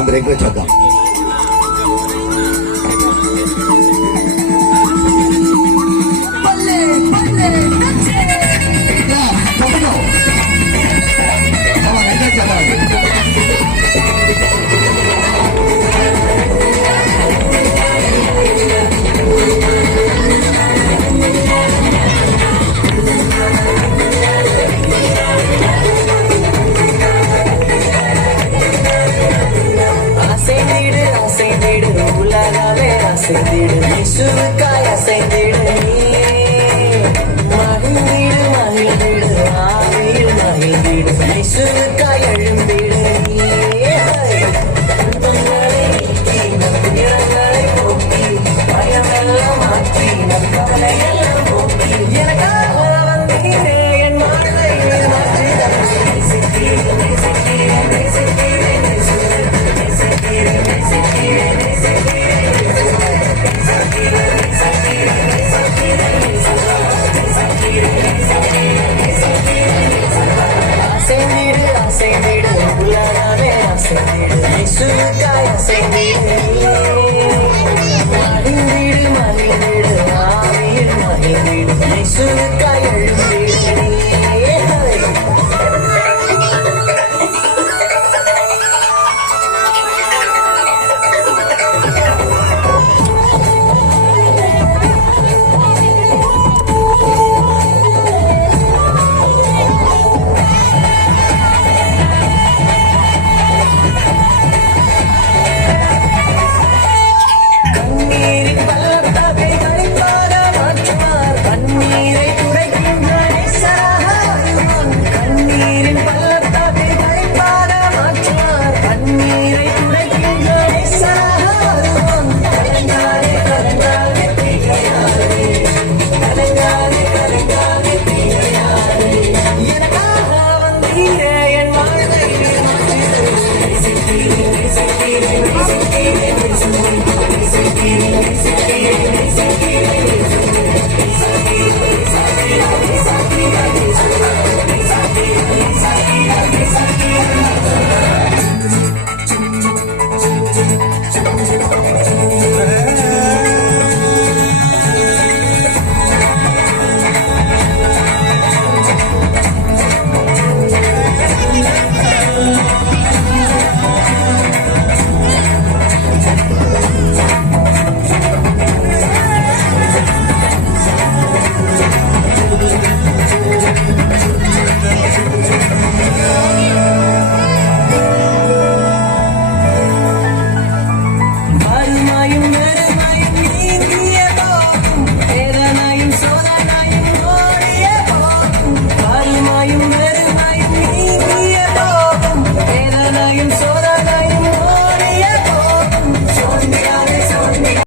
அந்த ரெக்வெஸ்ட் சத்தம் உலகமே அசைந்திடு இயேசுவுக்காய் அசைந்திடு மகிழ்ந்திடு மகிழ்ந்திடு ஆவியில் மகிழ்ந்திடு இயேசுவுக்காய் எழுந்திடு துன்பங்களை நீக்கி நம் துயரங்களை போக்கி பயமெல்லாம் மாற்றி நம் கவலையெல்லாம் போக்கி எனக்காக வந்தீரே என் வாழ்வை மாற்றி நேசித்தீரே நேசித்தீரே நேசித்தீரே நேசித்தீரே நேசித்தீரே அசைந்திடு உலகமே அசைந்திடு இயேசுவுக்காய் அசைந்திடு மகிழ்ந்திடு மகிழ்ந்திடு ஆவியில் மகிழ்ந்திடு இயேசுவுக்காய்